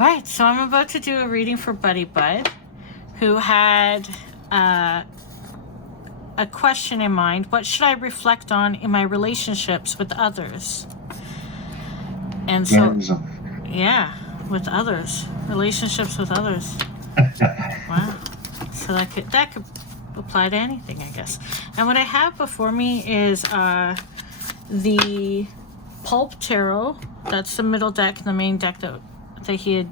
Right, so I'm about to do a reading for Buddy Bud, who had a question in mind. What should I reflect on in my relationships with others? And so, yeah, with others, relationships with others. Wow. So that could apply to anything, I guess. And what I have before me is the Pulp Tarot. That's the middle deck, the main deck that he had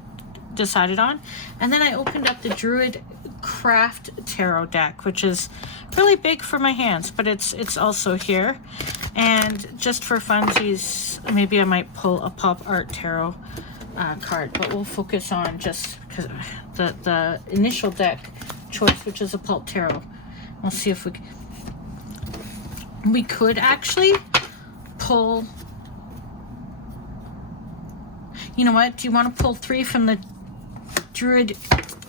decided on. And then I opened up the Druid Craft Tarot deck, which is really big for my hands, but it's also here. And just for funsies, maybe I might pull a Pop Art Tarot card, but we'll focus on just because the initial deck choice, which is a Pulp Tarot. We'll see if we could actually pull. You know what? Do you want to pull 3 from the Druid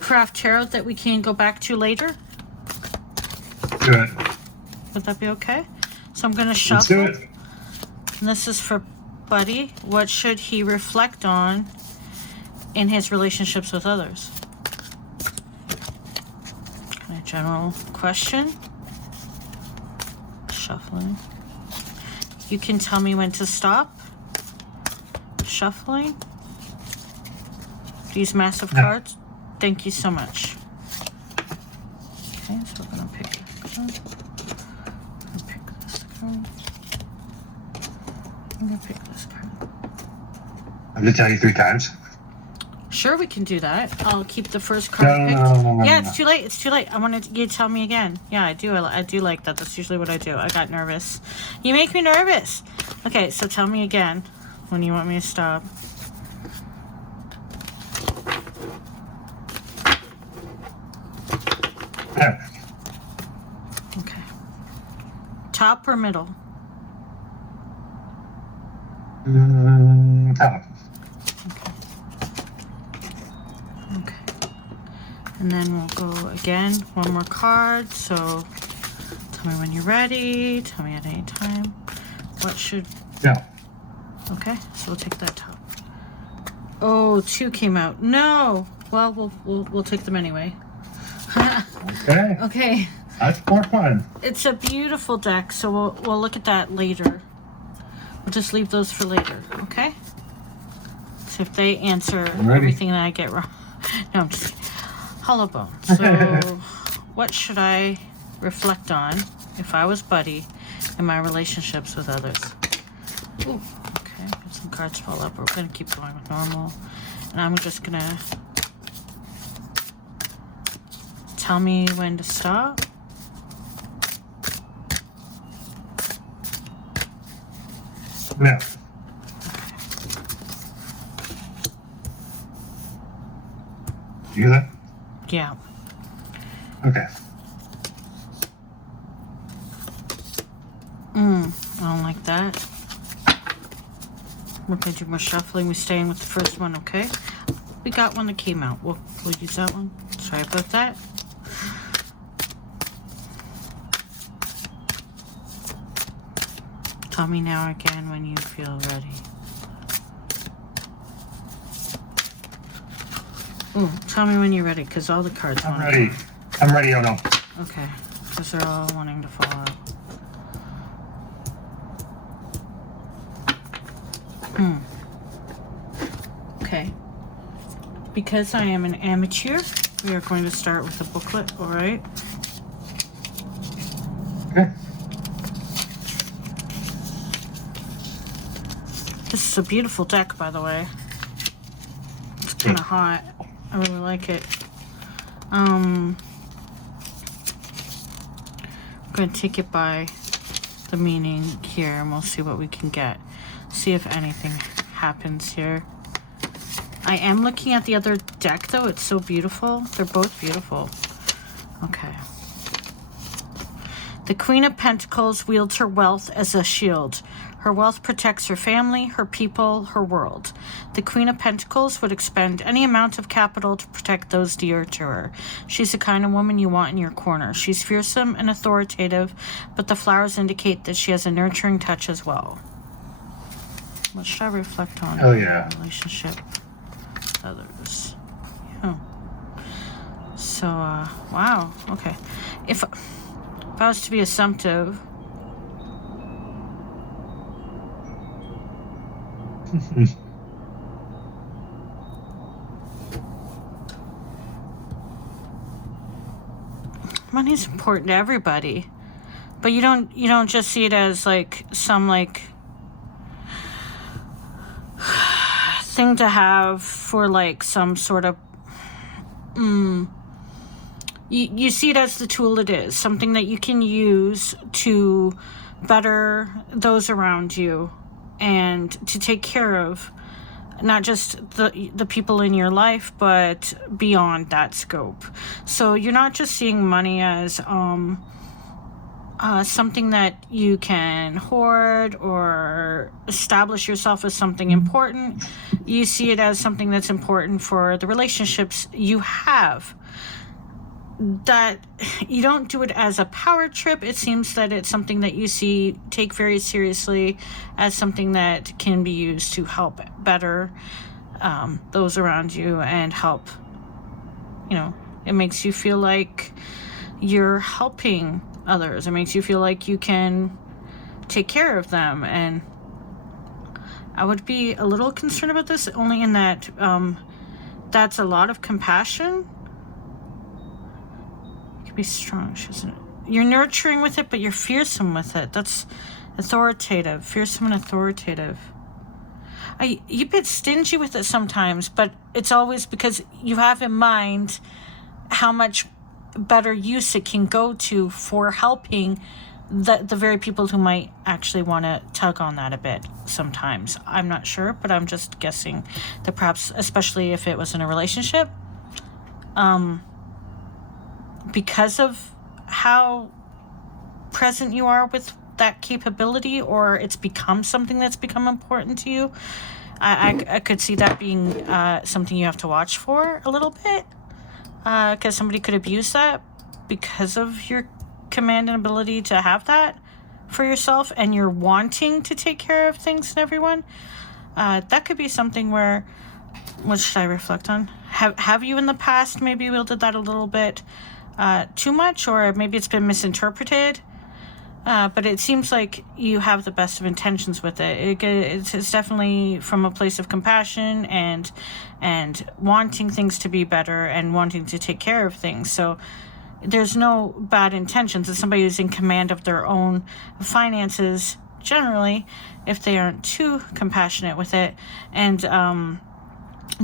Craft Tarot that we can go back to later? Good. Would that be okay? So I'm going to shuffle. Let's do it. And this is for Buddy. What should he reflect on in his relationships with others? A general question. Shuffling. You can tell me when to stop. Shuffling. These massive cards. Thank you so much. Okay, so we're gonna pick this card. I'm gonna pick this card. I'm gonna pick this card. I'm gonna tell you 3 times. Sure, we can do that. I'll keep the first card picked. Yeah, it's too late. It's too late. I wanted you to tell me again. Yeah, I do. I do like that. That's usually what I do. I got nervous. You make me nervous. Okay, so tell me again when you want me to stop. Yeah. Okay. Top or middle? Top. Okay. And then we'll go again. One more card. So tell me when you're ready. Tell me at any time. What should... Yeah. Okay, so we'll take that top. Oh, 2 came out. No. Well, we'll take them anyway. Okay. Okay. That's more fun. It's a beautiful deck, so we'll look at that later. We'll just leave those for later, okay? So if they answer everything that I get wrong. No, I'm just kidding. Hollow bone. So what should I reflect on if I was Buddy in my relationships with others? Ooh, okay, got some cards fall up. We're gonna keep going with normal. And I'm just gonna tell me when to stop. No. You hear that? Yeah. Okay. I don't like that. We're gonna do more shuffling. We're staying with the first one, okay? We got one that came out. We'll use that one. Sorry about that. Tell me now again when you feel ready. Ooh, tell me when you're ready, because all the cards I'm want ready. to I'm ready, oh no. Okay, because they're all wanting to fall out. Okay. Because I am an amateur, we are going to start with the booklet, alright? Okay. This is a beautiful deck, by the way. It's kind of hot. I really like it. I'm going to take it by the meaning here, and we'll see what we can get. See if anything happens here. I am looking at the other deck, though. It's so beautiful. They're both beautiful. Okay. The Queen of Pentacles wields her wealth as a shield. Her wealth protects her family, her people, her world. The Queen of Pentacles would expend any amount of capital to protect those dear to her. She's the kind of woman you want in your corner. She's fearsome and authoritative, but the flowers indicate that she has a nurturing touch as well. What should I reflect on Hell yeah. in a relationship with others. Yeah. So, wow. Okay. If I was to be assumptive, money's important to everybody, but you don't just see it as like some like thing to have for like some sort of you see it as the tool it is, something that you can use to better those around you and to take care of not just the people in your life, but beyond that scope. So you're not just seeing money as something that you can hoard or establish yourself as something important. You see it as something that's important for the relationships you have. That you don't do it as a power trip. It seems that it's something that you take very seriously as something that can be used to help better those around you and help, it makes you feel like you're helping others. It makes you feel like you can take care of them. And I would be a little concerned about this only in that that's a lot of compassion. Be strong, isn't it? You're nurturing with it, but you're fearsome with it. That's authoritative, fearsome and authoritative. You're a bit stingy with it sometimes, but it's always because you have in mind how much better use it can go to for helping the very people who might actually want to tug on that a bit sometimes. I'm not sure, but I'm just guessing that perhaps, especially if it was in a relationship, because of how present you are with that capability, or it's become something that's become important to you, I could see that being something you have to watch for a little bit, because somebody could abuse that because of your command and ability to have that for yourself, and you're wanting to take care of things and everyone. That could be something where, what should I reflect on? Have you in the past maybe wielded that a little bit too much, or maybe it's been misinterpreted, but it seems like you have the best of intentions with it. It's definitely from a place of compassion and wanting things to be better and wanting to take care of things. So there's no bad intentions. It's somebody who's in command of their own finances generally, if they aren't too compassionate with it. And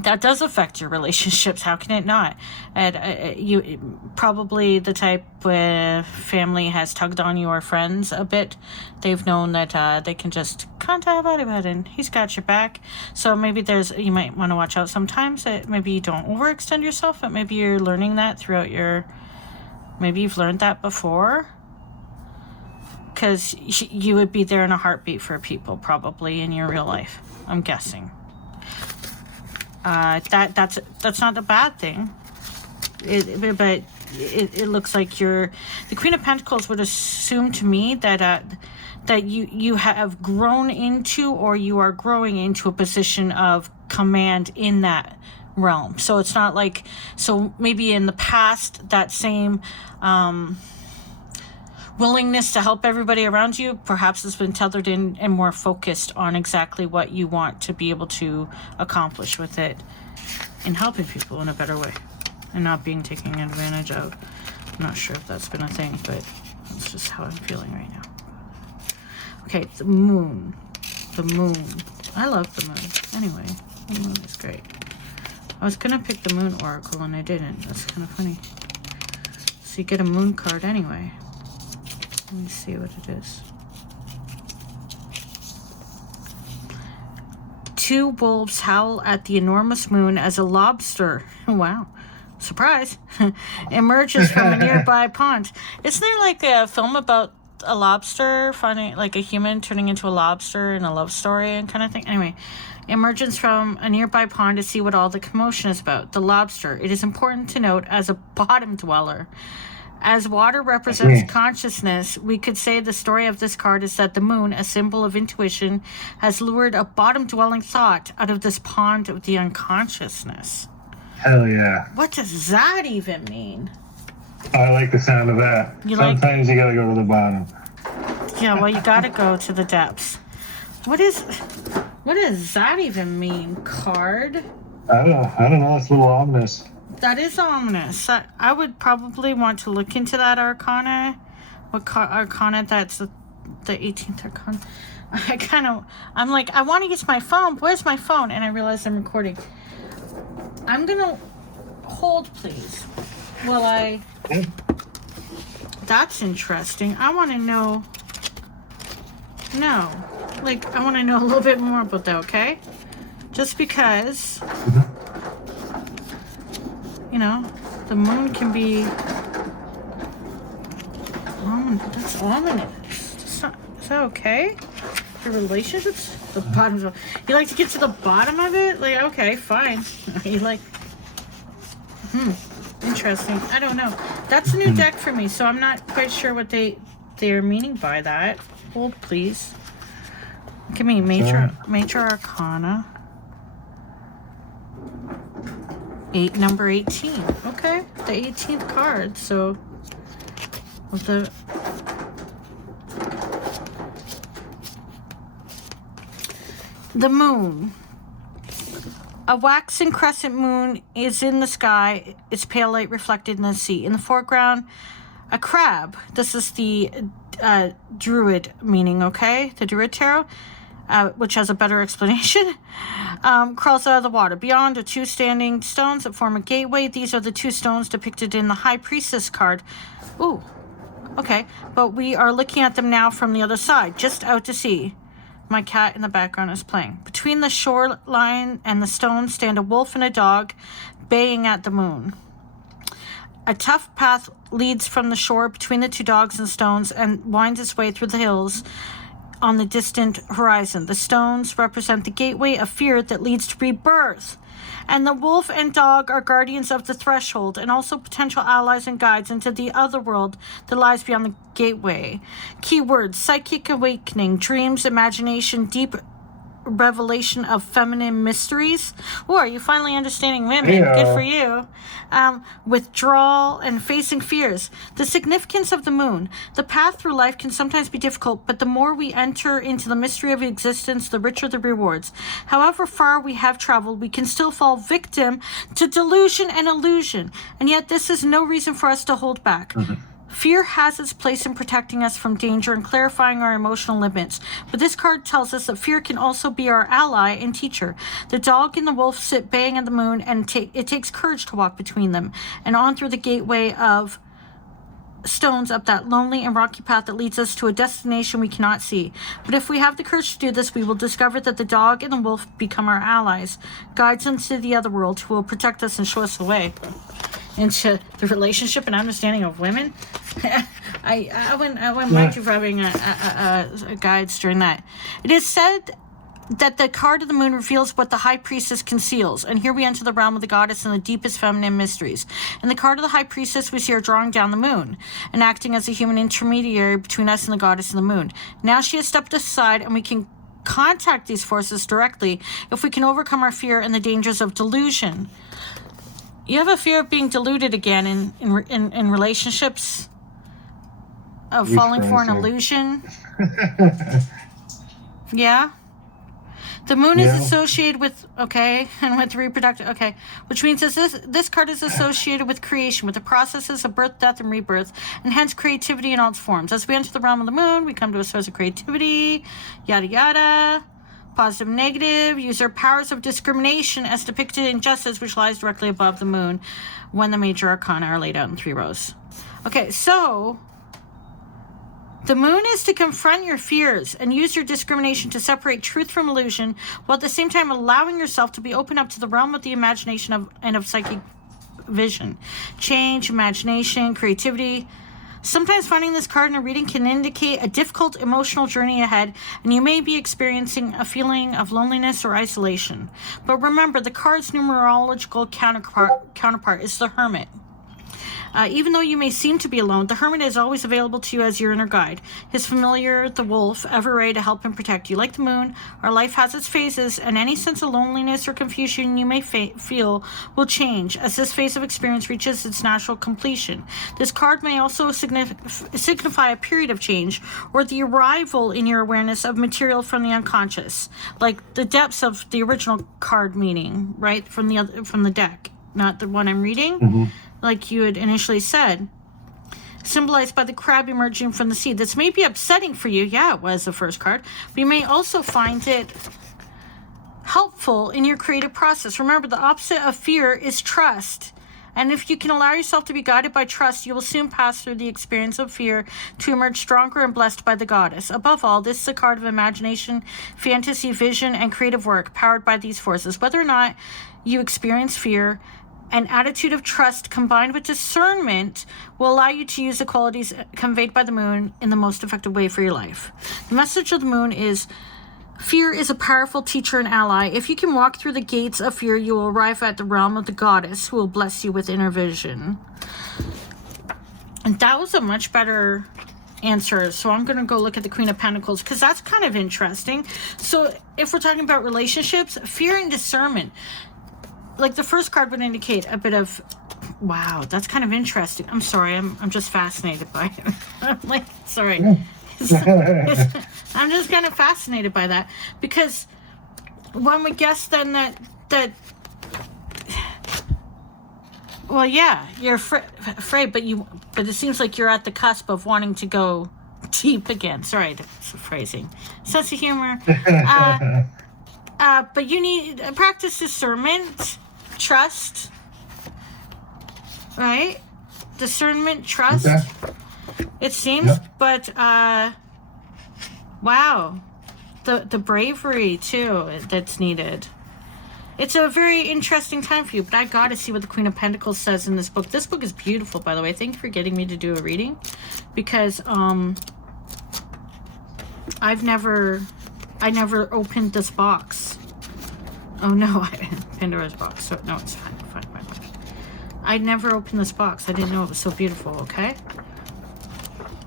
that does affect your relationships. How can it not? And you probably the type where family has tugged on you or friends a bit. They've known that they can just contact about it and he's got your back. So maybe you might want to watch out sometimes that maybe you don't overextend yourself, but maybe you're learning that throughout maybe you've learned that before. Because you would be there in a heartbeat for people probably in your real life, I'm guessing. That's not a bad thing. But it looks like the Queen of Pentacles would assume to me that you have grown into, or you are growing into, a position of command in that realm. So it's not like, so maybe in the past that same willingness to help everybody around you perhaps has been tethered in and more focused on exactly what you want to be able to accomplish with it in helping people in a better way and not being taken advantage of. I'm not sure if that's been a thing, but that's just how I'm feeling right now. Okay, the moon. I love the moon. Anyway, the moon is great. I was gonna pick the moon oracle and I didn't. That's kind of funny. So you get a moon card anyway. Let me see what it is. 2 wolves howl at the enormous moon as a lobster, wow, surprise, emerges from a nearby pond. Isn't there like a film about a lobster finding, like a human turning into a lobster in a love story and kind of thing? Anyway, emerges from a nearby pond to see what all the commotion is about. The lobster, it is important to note, as a bottom dweller, As water represents consciousness, we could say the story of this card is that the moon, a symbol of intuition, has lured a bottom-dwelling thought out of this pond of the unconsciousness. Hell yeah. What does that even mean? I like the sound of that. Sometimes you gotta go to the bottom. Yeah, well, you gotta go to the depths. What does that even mean, card? I don't know. It's a little ominous. That is ominous. I would probably want to look into that arcana. What arcana? That's the 18th arcana. I'm like, I want to use my phone. Where's my phone? And I realize I'm recording. I'm gonna hold, please. While I... Yeah. That's interesting. I want to know... No. Like, I want to know a little bit more about that, okay? Just because... You know, the moon can be... That's ominous. Is that okay? The relationships? The bottom of... You like to get to the bottom of it? Like, okay, fine. You like... Interesting. I don't know. That's a new deck for me, so I'm not quite sure what they're meaning by that. Hold, please. Give me major arcana. Number 18. Okay, the 18th card. So the moon. A waxen crescent moon is in the sky, its pale light reflected in the sea. In the foreground, a crab. This is the Druid meaning, okay? The Druid Tarot, which has a better explanation, crawls out of the water. Beyond are two standing stones that form a gateway. These are the two stones depicted in the High Priestess card. Ooh, okay. But we are looking at them now from the other side, just out to sea. My cat in the background is playing. Between the shoreline and the stones stand a wolf and a dog baying at the moon. A tough path leads from the shore between the two dogs and stones and winds its way through the hills on the distant horizon. The stones represent the gateway of fear that leads to rebirth. And the wolf and dog are guardians of the threshold and also potential allies and guides into the other world that lies beyond the gateway. Keywords: psychic awakening, dreams, imagination, deep revelation of feminine mysteries. Or are you finally understanding women? Yeah. Good for you. Withdrawal and facing fears. The significance of the moon. The path through life can sometimes be difficult, but the more we enter into the mystery of existence, the richer the rewards. However far we have traveled, we can still fall victim to delusion and illusion. And yet this is no reason for us to hold back. Fear has its place in protecting us from danger and clarifying our emotional limits. But this card tells us that fear can also be our ally and teacher. The dog and the wolf sit baying at the moon, and it takes courage to walk between them and on through the gateway of stones up that lonely and rocky path that leads us to a destination we cannot see. But if we have the courage to do this, we will discover that the dog and the wolf become our allies, guides into the other world, who will protect us and show us the way into the relationship and understanding of women. I wouldn't mind you for having a guides during that. It is said that the card of the moon reveals what the High Priestess conceals, and here we enter the realm of the goddess and the deepest feminine mysteries. In the card of the High Priestess, we see her drawing down the moon and acting as a human intermediary between us and the goddess and the moon. Now she has stepped aside, and we can contact these forces directly if we can overcome our fear and the dangers of delusion. You have a fear of being deluded again in relationships, of falling for an illusion. Yeah. The moon is associated with, and with reproductive, which means this card is associated with creation, with the processes of birth, death, and rebirth, and hence creativity in all its forms. As we enter the realm of the moon, we come to a source of creativity, yada yada. Positive, negative, use their powers of discrimination as depicted in justice, which lies directly above the moon when the major arcana are laid out in 3 rows. Okay, so the moon is to confront your fears and use your discrimination to separate truth from illusion, while at the same time allowing yourself to be open up to the realm of the imagination and of psychic vision. Change, imagination, creativity. Sometimes finding this card in a reading can indicate a difficult emotional journey ahead, and you may be experiencing a feeling of loneliness or isolation. But remember, the card's numerological counterpart is the Hermit. Even though you may seem to be alone, the hermit is always available to you as your inner guide. His familiar, the wolf, ever ready to help and protect you. Like the moon, our life has its phases, and any sense of loneliness or confusion you may feel will change as this phase of experience reaches its natural completion. This card may also signify a period of change or the arrival in your awareness of material from the unconscious, like the depths of the original card meaning, right, from the deck, not the one I'm reading, like you had initially said, symbolized by the crab emerging from the sea. This may be upsetting for you. Yeah, it was the first card. But you may also find it helpful in your creative process. Remember, the opposite of fear is trust. And if you can allow yourself to be guided by trust, you will soon pass through the experience of fear to emerge stronger and blessed by the goddess. Above all, this is a card of imagination, fantasy, vision, and creative work powered by these forces. Whether or not you experience fear, an attitude of trust combined with discernment will allow you to use the qualities conveyed by the moon in the most effective way for your life. The message of the moon is, fear is a powerful teacher and ally. If you can walk through the gates of fear, you will arrive at the realm of the goddess who will bless you with inner vision. And that was a much better answer. So I'm going to go look at the Queen of Pentacles because that's kind of interesting. So if we're talking about relationships, fear and discernment, like the first card would indicate a bit of, wow, that's kind of interesting. I'm sorry, I'm just fascinated by it. I'm like, sorry. I'm just kind of fascinated by that because one would guess then that well, yeah, you're afraid, but it seems like you're at the cusp of wanting to go deep again. Sorry, that's phrasing. Sense of humor. But you need practice discernment, trust, right? Discernment, trust. Okay. It seems, yep. But wow, the bravery too that's needed. It's a very interesting time for you, but I gotta see what the Queen of Pentacles says in this book. This book is beautiful, by the way. Thank you for getting me to do a reading, because I never opened this box. Oh no, Pandora's box. So no, it's fine. I never opened this box. I didn't know it was so beautiful. Okay.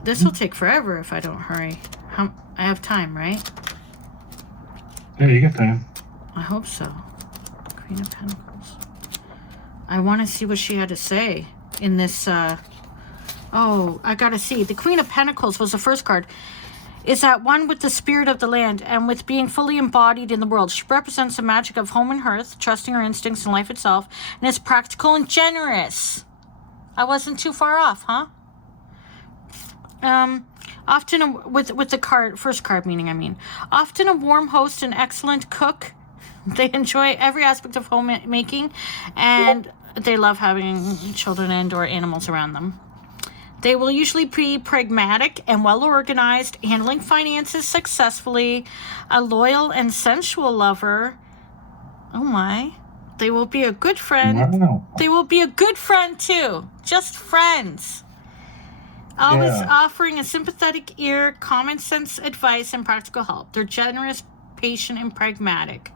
This will take forever if I don't hurry. I have time, right? Yeah, you get time. I hope so. Queen of Pentacles. I want to see what she had to say in this. Oh, I gotta see. The Queen of Pentacles was the first card. Is at one with the spirit of the land and with being fully embodied in the world. She represents the magic of home and hearth, trusting her instincts and life itself, and is practical and generous. I wasn't too far off, huh? Often with the first card meaning, often a warm host and excellent cook. They enjoy every aspect of homemaking, and they love having children and or animals around them. They will usually be pragmatic and well organized, handling finances successfully, a loyal and sensual lover. Oh my. They will be a good friend. Wow. They will be a good friend too. Just friends. Always offering a sympathetic ear, common sense advice, and practical help. They're generous, patient, and pragmatic.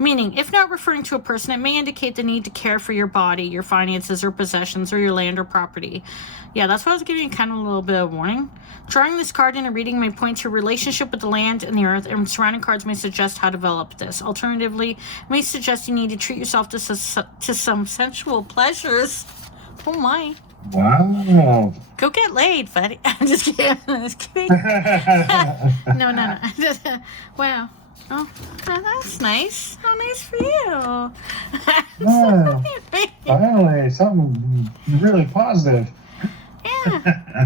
Meaning, if not referring to a person, it may indicate the need to care for your body, your finances, or possessions, or your land or property. Yeah, that's why I was giving you kind of a little bit of warning. Drawing this card in a reading may point to a relationship with the land and the earth, and surrounding cards may suggest how to develop this. Alternatively, it may suggest you need to treat yourself to some sensual pleasures. Oh my. Wow. Go get laid, buddy. I'm just kidding. I'm just kidding. No. Wow. Oh, that's nice. How nice for you. Yeah. Finally, something really positive.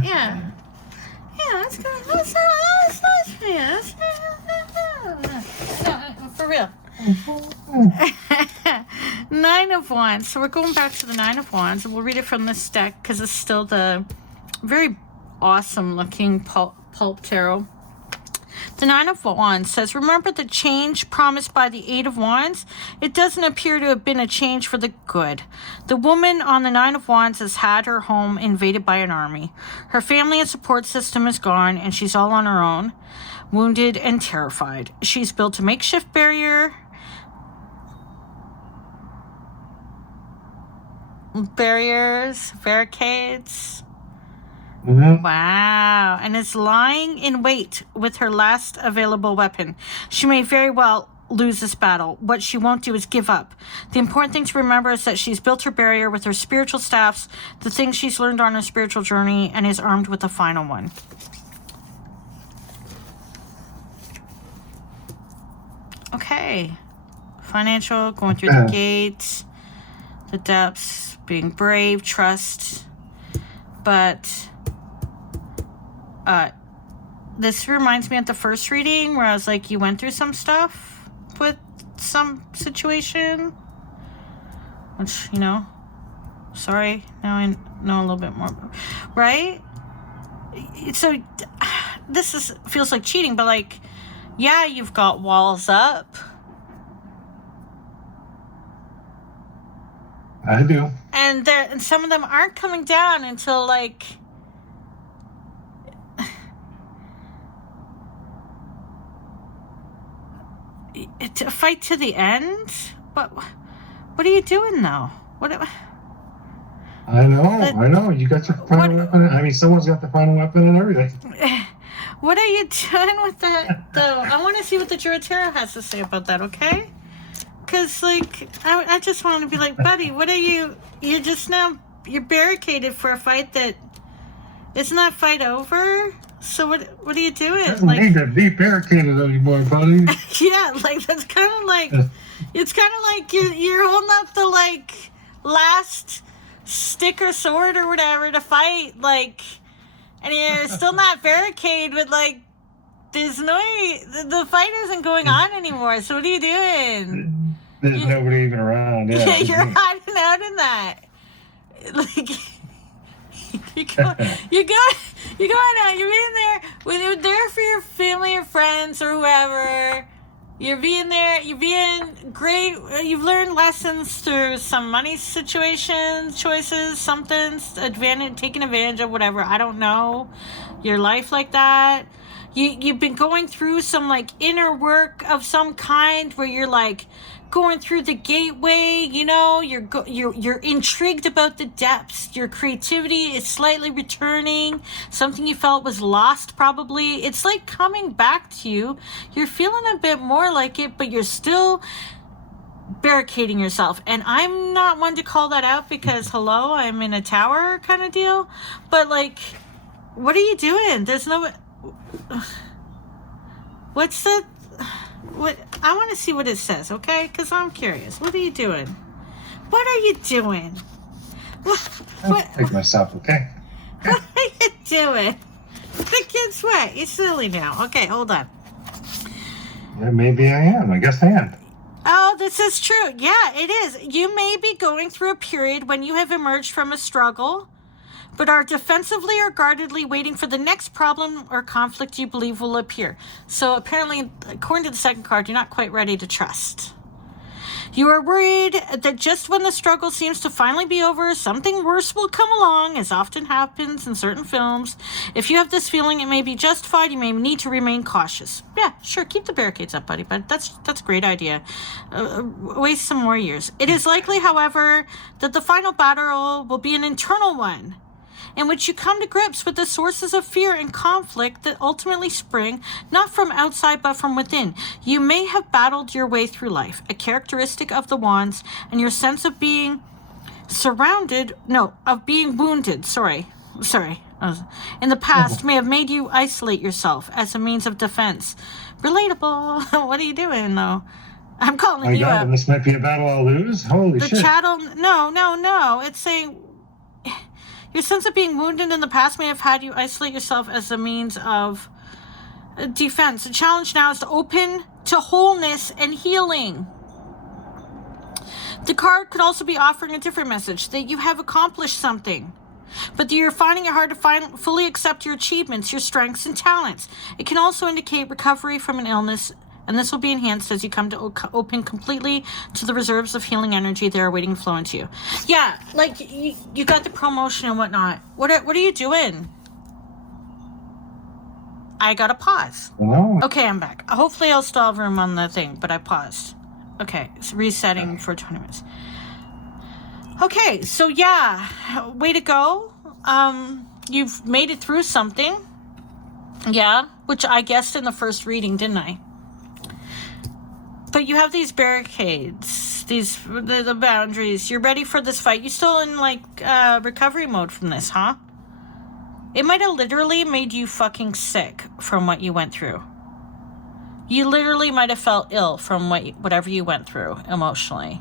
Yeah, that's good. That's nice for you. For real. Nine of Wands. So we're going back to the Nine of Wands, and we'll read it from this deck because it's still the very awesome looking pulp tarot. The Nine of Wands says, remember the change promised by the Eight of Wands? It doesn't appear to have been a change for the good. The woman on the Nine of Wands has had her home invaded by an army. Her family and support system is gone, and she's all on her own, wounded and terrified. She's built a makeshift barrier. barriers, barricades. Mm-hmm. Wow. And is lying in wait with her last available weapon. She may very well lose this battle. What she won't do is give up. The important thing to remember is that she's built her barrier with her spiritual staffs, the things she's learned on her spiritual journey, and is armed with the final one. Okay. Financial, going through the gates, the depths, being brave, trust. But this reminds me of the first reading where I was like, you went through some stuff with some situation, which, you know, sorry, now I know a little bit more, right? So this feels like cheating, but like, yeah, you've got walls up. I do. And some of them aren't coming down until like to fight to the end. But what are you doing though? I know. You got your final weapon. I mean, someone's got the final weapon and everything. What are you doing with that though? I want to see what the Druid Tarot has to say about that. Okay. Because, like, I just want to be like, buddy, what are you... You're barricaded for a fight that... Isn't that fight over? So what are you doing? Doesn't need to be barricaded anymore, buddy. Yeah, like, that's kind of like... It's kind of like you're holding up the, like, last stick or sword or whatever to fight, like... And you're still not barricaded with, like... There's no... The fight isn't going on anymore, so what are you doing? There's nobody even around. Yeah, you're hiding out in that. Like, you're going out. You're being there. You're there for your family or friends or whoever. You're being there. You're being great. You've learned lessons through some money situations, choices, something, taking advantage of whatever. I don't know. Your life like that. You've been going through some like inner work of some kind where you're like going through the gateway, you know, you're intrigued about the depths. Your creativity is slightly returning. Something you felt was lost probably. It's like coming back to you. You're feeling a bit more like it, but you're still barricading yourself. And I'm not one to call that out because hello, I'm in a tower kind of deal. But like, what are you doing? There's no... What's the... What I want to see what it says, okay? Because I'm curious. What are you doing? What are you doing? I'll take myself, okay? What are you doing? The kid's wet. You're silly now. Okay, hold on. Yeah, maybe I am. I guess I am. Oh, this is true. Yeah, it is. You may be going through a period when you have emerged from a struggle, but are defensively or guardedly waiting for the next problem or conflict you believe will appear. So apparently, according to the second card, you're not quite ready to trust. You are worried that just when the struggle seems to finally be over, something worse will come along, as often happens in certain films. If you have this feeling, it may be justified. You may need to remain cautious. Yeah, sure, keep the barricades up, buddy, but that's a great idea. Waste some more years. It is likely, however, that the final battle will be an internal one, in which you come to grips with the sources of fear and conflict that ultimately spring not from outside but from within. You may have battled your way through life, a characteristic of the wands, and your sense of being wounded, in the past may have made you isolate yourself as a means of defense. Relatable. What are you doing, though? I'm calling you up. This might be a battle I'll lose. Holy shit. No. It's saying... Your sense of being wounded in the past may have had you isolate yourself as a means of defense. The challenge now is to open to wholeness and healing. The card could also be offering a different message, that you have accomplished something, but that you're finding it hard to fully accept your achievements, your strengths, and talents. It can also indicate recovery from an illness, and this will be enhanced as you come to open completely to the reserves of healing energy that are waiting to flow into you. Yeah, like, you got the promotion and whatnot. What are you doing? I gotta pause. Hello? Okay, I'm back. Hopefully I'll still have room on the thing, but I paused. Okay, it's resetting for 20 minutes. Okay, so yeah, way to go. You've made it through something. Yeah, which I guessed in the first reading, didn't I? But you have these barricades, the boundaries. You're ready for this fight. You're still in, like, recovery mode from this, huh? It might have literally made you fucking sick from what you went through. You literally might have felt ill from whatever you went through emotionally.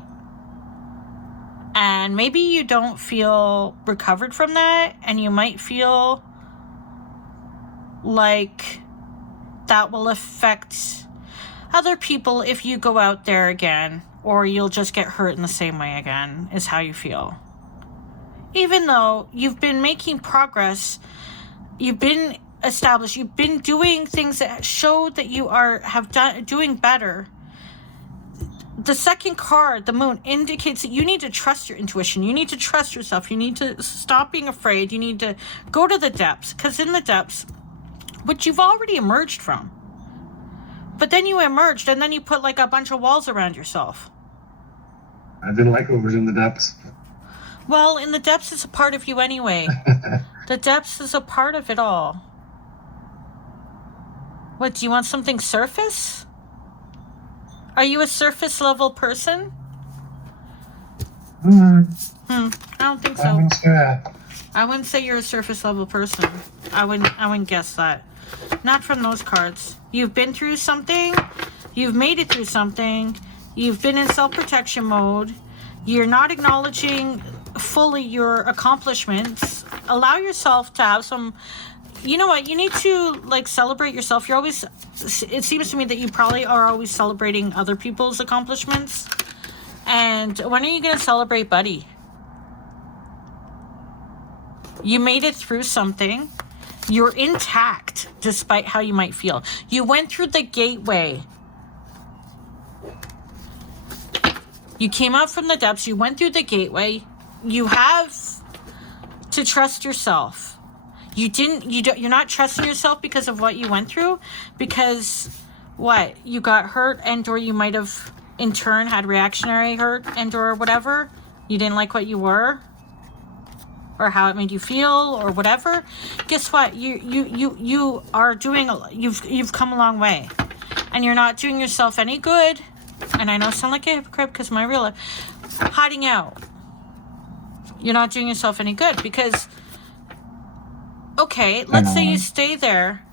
And maybe you don't feel recovered from that, and you might feel like that will affect other people if you go out there again, or you'll just get hurt in the same way again, is how you feel. Even though you've been making progress, you've been established, you've been doing things that show that you doing better. The second card, the moon, indicates that you need to trust your intuition. You need to trust yourself. You need to stop being afraid. You need to go to the depths, because in the depths, which you've already emerged from, but then you emerged and then you put like a bunch of walls around yourself. I didn't like what was in the depths. Well, in the depths is a part of you anyway. The depths is a part of it all. What, do you want something surface? Are you a surface level person? I don't think so. I wouldn't say you're a surface level person. I wouldn't guess that. Not from those cards. You've been through something. You've made it through something. You've been in self-protection mode. You're not acknowledging fully your accomplishments. Allow yourself to have some... You know what? You need to, like, celebrate yourself. You're always... It seems to me that you probably are always celebrating other people's accomplishments. And when are you going to celebrate Buddy? You made it through something. You're intact, despite how you might feel. You went through the gateway. You came out from the depths. You went through the gateway. You have to trust yourself. You're not trusting yourself because of what you went through. Because what? You got hurt, and or you might have, in turn, had reactionary hurt, and or whatever. You didn't like what you were, or how it made you feel, or whatever. Guess what? You are doing. You've come a long way, and you're not doing yourself any good. And I know I sound like a hypocrite because my real life, hiding out. You're not doing yourself any good because. Okay, let's say you stay there.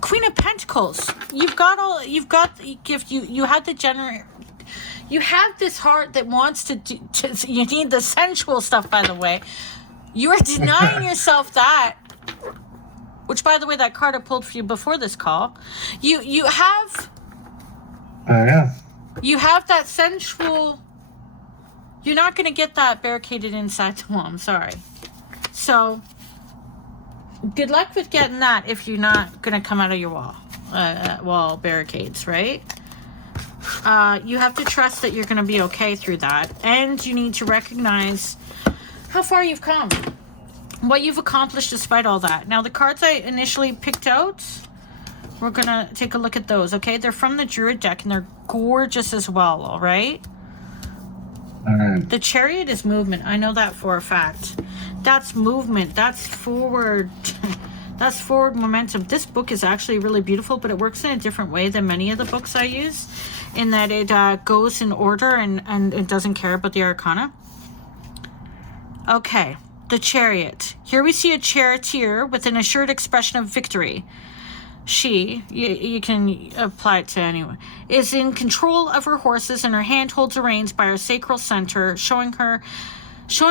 Queen of Pentacles. You had the you have this heart that wants to you need the sensual stuff, by the way. You are denying yourself that, which, by the way, that card I pulled for you before this call. You have you have that sensual. You're not going to get that barricaded inside the wall. I'm sorry. So, good luck with getting that if you're not going to come out of your wall barricades, right? You have to trust that you're going to be okay through that. And you need to recognize how far you've come. What you've accomplished despite all that. Now, the cards I initially picked out, we're going to take a look at those, okay? They're from the Druid deck, and they're gorgeous as well, all right? The Chariot is movement. I know that for a fact. That's movement. That's forward. That's forward momentum. This book is actually really beautiful, but it works in a different way than many of the books I use, in that it goes in order and it doesn't care about the arcana. Okay, the Chariot. Here we see a charioteer with an assured expression of victory. She, you can apply it to anyone, is in control of her horses, and her hand holds the reins by her sacral center, showing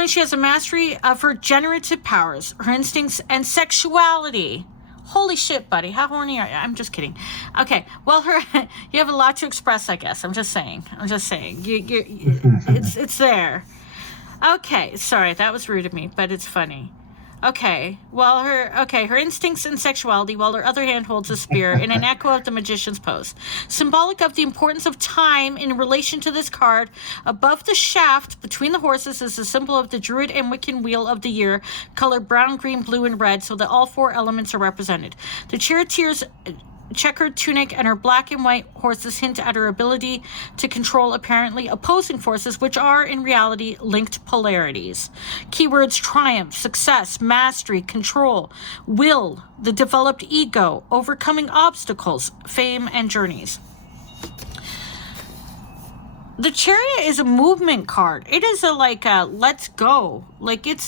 she has a mastery of her generative powers, her instincts, and sexuality. Holy shit, buddy. How horny are you? I'm just kidding. Okay, well, you have a lot to express, I guess. I'm just saying. It's there. Okay, sorry, that was rude of me, but it's funny. Okay, well, her instincts and sexuality, while her other hand holds a spear in an echo of the magician's pose. Symbolic of the importance of time in relation to this card, above the shaft between the horses is a symbol of the Druid and Wiccan wheel of the year, colored brown, green, blue, and red, so that all four elements are represented. The charioteer's checkered tunic and her black and white horses hint at her ability to control apparently opposing forces, which are in reality linked polarities. Keywords: triumph, success, mastery, control, will, the developed ego, overcoming obstacles, fame, and journeys. The Chariot is a movement card. It is a let's go. Like it's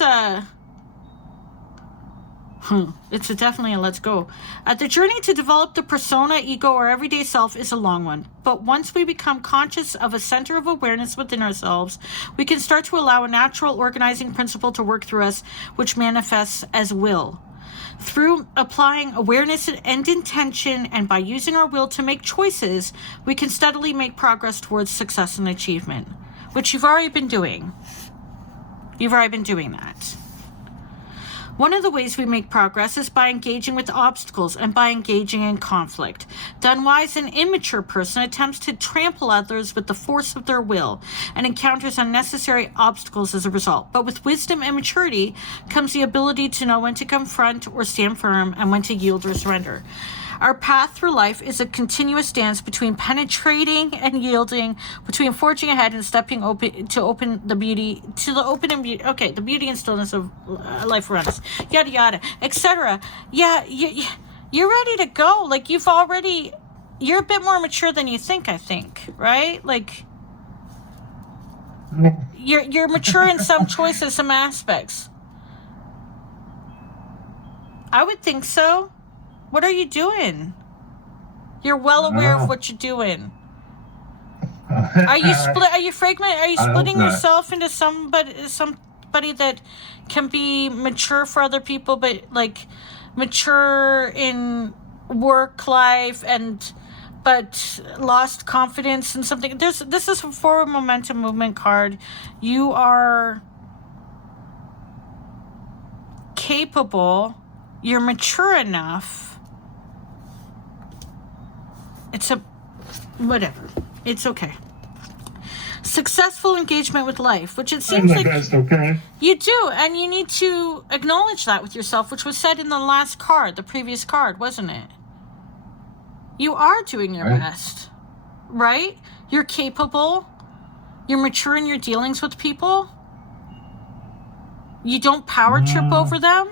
definitely a let's go. The journey to develop the persona, ego, or everyday self is a long one. But once we become conscious of a center of awareness within ourselves, we can start to allow a natural organizing principle to work through us, which manifests as will. Through applying awareness and intention, and by using our will to make choices, we can steadily make progress towards success and achievement, which you've already been doing. You've already been doing that. One of the ways we make progress is by engaging with obstacles and by engaging in conflict. The unwise and immature person attempts to trample others with the force of their will and encounters unnecessary obstacles as a result. But with wisdom and maturity comes the ability to know when to confront or stand firm and when to yield or surrender. Our path through life is a continuous dance between penetrating and yielding, between forging ahead and stepping open to the beauty and stillness of life around us, yada yada, etc. Yeah, you're ready to go. Like you're a bit more mature than you think. I think, right? Like you're mature in some choices, some aspects. I would think so. What are you doing? You're well aware of what you're doing. Are you splitting yourself into somebody that can be mature for other people, but like mature in work life but lost confidence in something? This is a forward momentum movement card. You are capable. You're mature enough. Whatever. It's okay. Successful engagement with life, which it seems like that's okay. You do, and you need to acknowledge that with yourself, which was said in the last card, the previous card, wasn't it? You are doing your best, right? You're capable. You're mature in your dealings with people. You don't power trip over them.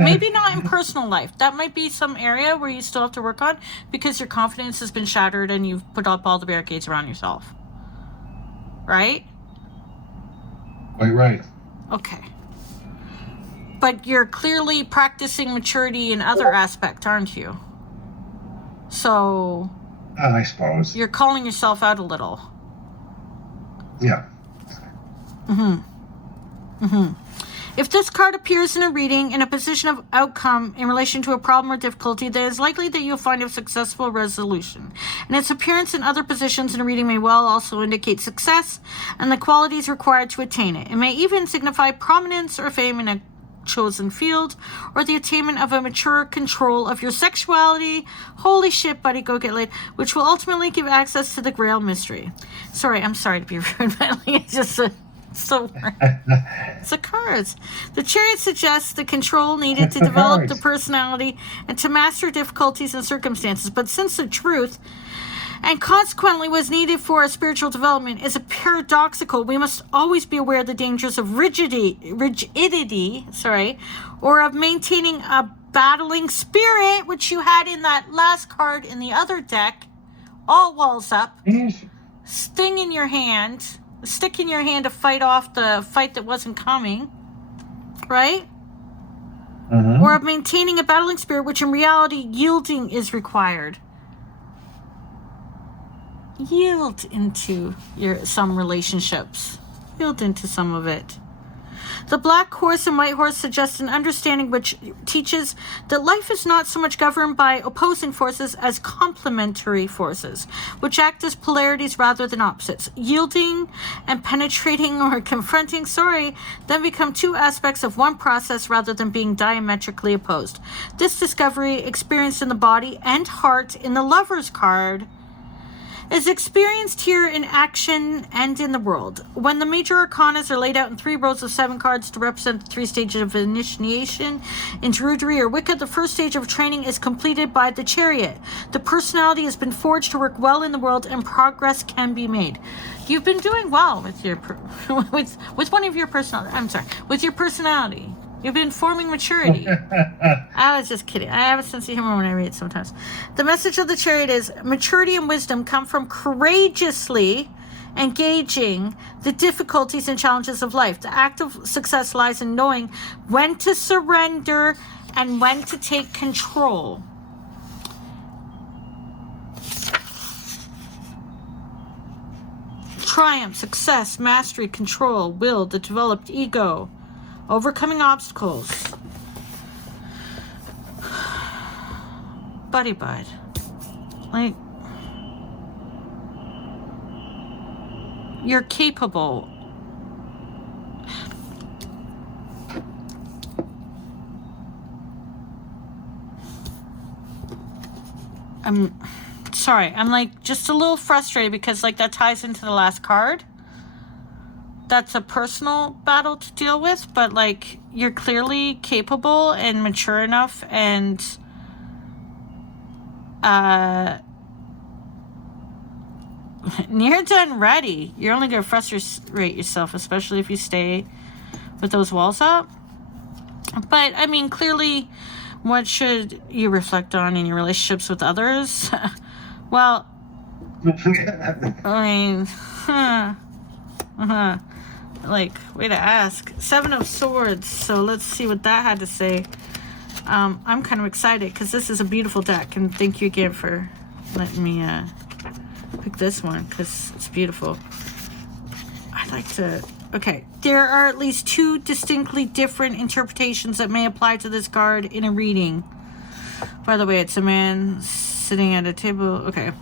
Maybe not in personal life. That might be some area where you still have to work on because your confidence has been shattered and you've put up all the barricades around yourself. Right? Quite right. Okay. But you're clearly practicing maturity in other aspects, aren't you? So... I suppose. You're calling yourself out a little. Yeah. If this card appears in a reading in a position of outcome in relation to a problem or difficulty, then it is likely that you'll find a successful resolution. And its appearance in other positions in a reading may well also indicate success and the qualities required to attain it. It may even signify prominence or fame in a chosen field, or the attainment of a mature control of your sexuality. Holy shit, buddy, go get laid. Which will ultimately give access to the Grail mystery. I'm sorry to be rude, but it's just so it's the cards. The Chariot suggests the control needed to develop the personality and to master difficulties and circumstances, but since the truth and consequently was needed for a spiritual development is a paradoxical, we must always be aware of the dangers of rigidity, or of maintaining a battling spirit, which you had in that last card in the other deck, all walls up, stick in your hand to fight off the fight that wasn't coming, right? Or of maintaining a battling spirit, which in reality yielding is required. Yield into some relationships. Yield into some of it. The black horse and white horse suggest an understanding which teaches that life is not so much governed by opposing forces as complementary forces, which act as polarities rather than opposites. Yielding and penetrating or confronting, then become two aspects of one process rather than being diametrically opposed. This discovery, experienced in the body and heart in the Lover's card, is experienced here in action and in the world. When the major arcanas are laid out in 3 rows of 7 cards to represent the 3 stages of initiation in Druidry or Wicca, the first stage of training is completed by the Chariot. The personality has been forged to work well in the world, and progress can be made. You've been doing well with your with one of your personality. I'm sorry, with your personality. You've been forming maturity. I was just kidding. I have a sense of humor when I read sometimes. The message of the Chariot is maturity and wisdom come from courageously engaging the difficulties and challenges of life. The act of success lies in knowing when to surrender and when to take control. Triumph, success, mastery, control, will, the developed ego. Overcoming obstacles. Buddy Bud. Like, you're capable. I'm sorry. I'm like just a little frustrated because like that ties into the last card. That's a personal battle to deal with, but like you're clearly capable and mature enough and near done ready. You're only going to frustrate yourself, especially if you stay with those walls up. But I mean, clearly, what should you reflect on in your relationships with others? Well, I mean, like, way to ask. 7 of Swords. So let's see what that had to say. I'm kind of excited because this is a beautiful deck, and thank you again for letting me pick this one because it's beautiful. I'd like to. Okay, there are at least 2 distinctly different interpretations that may apply to this card in a reading. By the way, it's a man sitting at a table. Okay.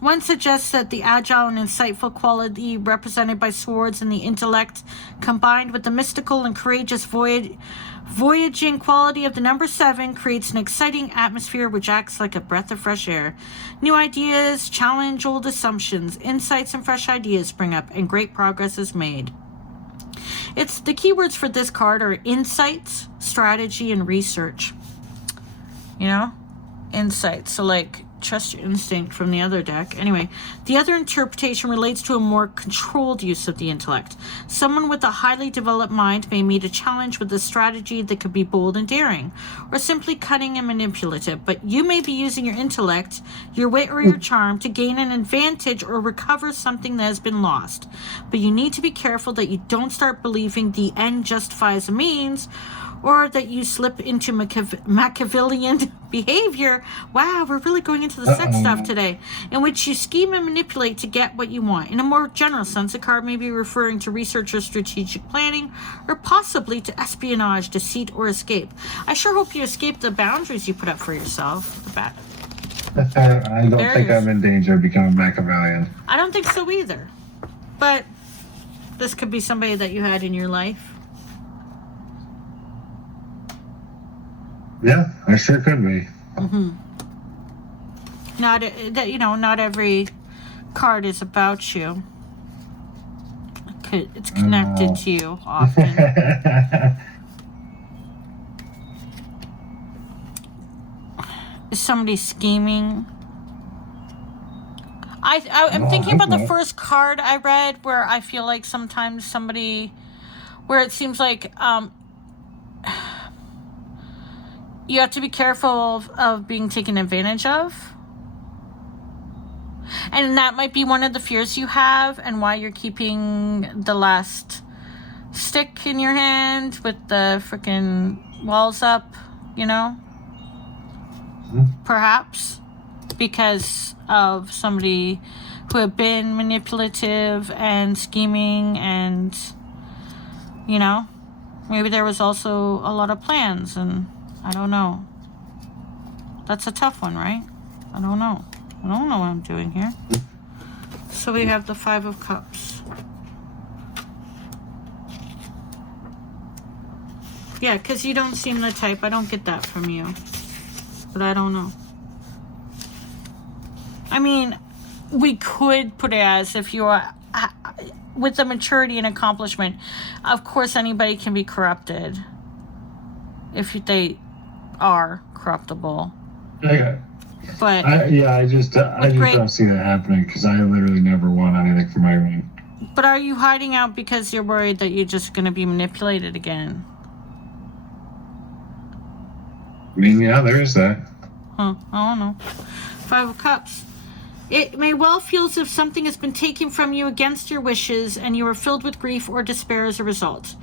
One suggests that the agile and insightful quality represented by swords and the intellect, combined with the mystical and courageous voyaging quality of the number 7, creates an exciting atmosphere which acts like a breath of fresh air. New ideas challenge old assumptions, insights and fresh ideas spring up, and great progress is made. It's the keywords for this card are insights, strategy, and research. You know? Insights. So like trust your instinct from the other deck. Anyway, the other interpretation relates to a more controlled use of the intellect. Someone with a highly developed mind may meet a challenge with a strategy that could be bold and daring, or simply cunning and manipulative, but you may be using your intellect, your wit, or your charm to gain an advantage or recover something that has been lost. But you need to be careful that you don't start believing the end justifies the means, or that you slip into Machiavellian behavior. Wow, we're really going into the sex stuff today. In which you scheme and manipulate to get what you want. In a more general sense, the card may be referring to research or strategic planning, or possibly to espionage, deceit, or escape. I sure hope you escape the boundaries you put up for yourself. I don't think I'm in danger of becoming Machiavellian. I don't think so either. But this could be somebody that you had in your life. Yeah, I sure could be. Mm-hmm. Not every card is about you. It's connected to you often. Is somebody scheming? I'm thinking about the first card I read where I feel like sometimes somebody, where it seems like you have to be careful of being taken advantage of. And that might be one of the fears you have and why you're keeping the last stick in your hand with the freaking walls up, you know? Perhaps because of somebody who had been manipulative and scheming and, you know, maybe there was also a lot of plans and I don't know. That's a tough one, right? I don't know. I don't know what I'm doing here. So we have the 5 of Cups. Yeah, because you don't seem the type. I don't get that from you. But I don't know. I mean, we could put it as if you are with the maturity and accomplishment. Of course, anybody can be corrupted if they are corruptible. Okay. But I just don't see that happening because I literally never want anything from my ring. But are you hiding out because you're worried that you're just going to be manipulated again? I mean, yeah, there is that. Huh, I don't know. 5 of Cups. It may well feel as if something has been taken from you against your wishes and you are filled with grief or despair as a result.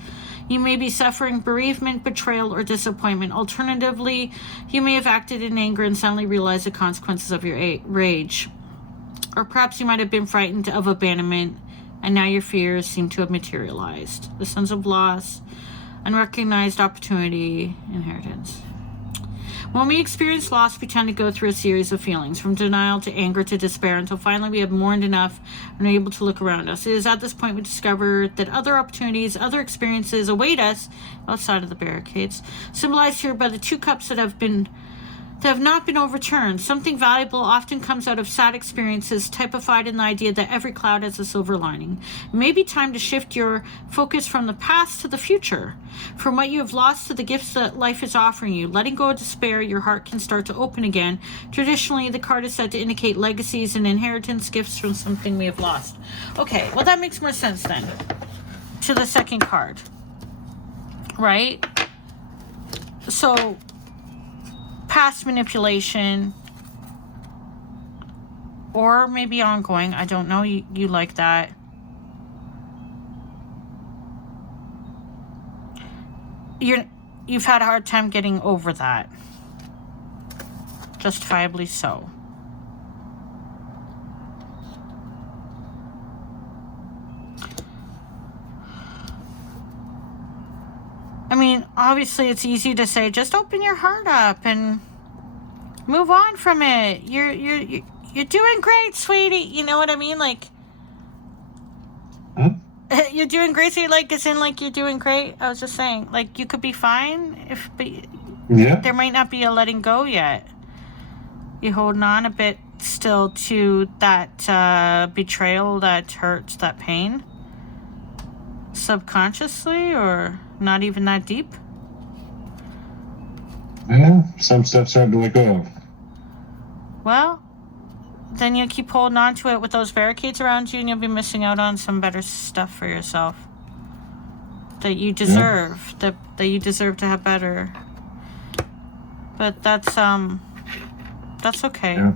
You may be suffering bereavement, betrayal, or disappointment. Alternatively, you may have acted in anger and suddenly realized the consequences of your rage. Or perhaps you might have been frightened of abandonment, and now your fears seem to have materialized. The sense of loss, unrecognized opportunity, inheritance. When we experience loss, we tend to go through a series of feelings, from denial to anger to despair, until finally we have mourned enough and are able to look around us. It is at this point we discover that other opportunities, other experiences await us outside of the barricades, symbolized here by the 2 cups that have not been overturned. Something valuable often comes out of sad experiences, typified in the idea that every cloud has a silver lining. It may be time to shift your focus from the past to the future, from what you have lost to the gifts that life is offering you. Letting go of despair, your heart can start to open again. Traditionally, the card is said to indicate legacies and inheritance, gifts from something we have lost. Okay, well that makes more sense then to the second card, right? So past manipulation, or maybe ongoing. I don't know. You like that. You've had a hard time getting over that. Justifiably so. I mean, obviously it's easy to say, just open your heart up and move on from it. You're doing great, sweetie. You know what I mean? Like, you're doing great. So like, as in like, you're doing great. I was just saying, like, you could be fine but there might not be a letting go yet. You're holding on a bit still to that betrayal, that hurts, that pain. Subconsciously, or not even that deep? Yeah, some stuff's hard to let go of. Well, then you'll keep holding on to it with those barricades around you, and you'll be missing out on some better stuff for yourself that you deserve. Yeah. That you deserve to have better. But that's okay. Yeah.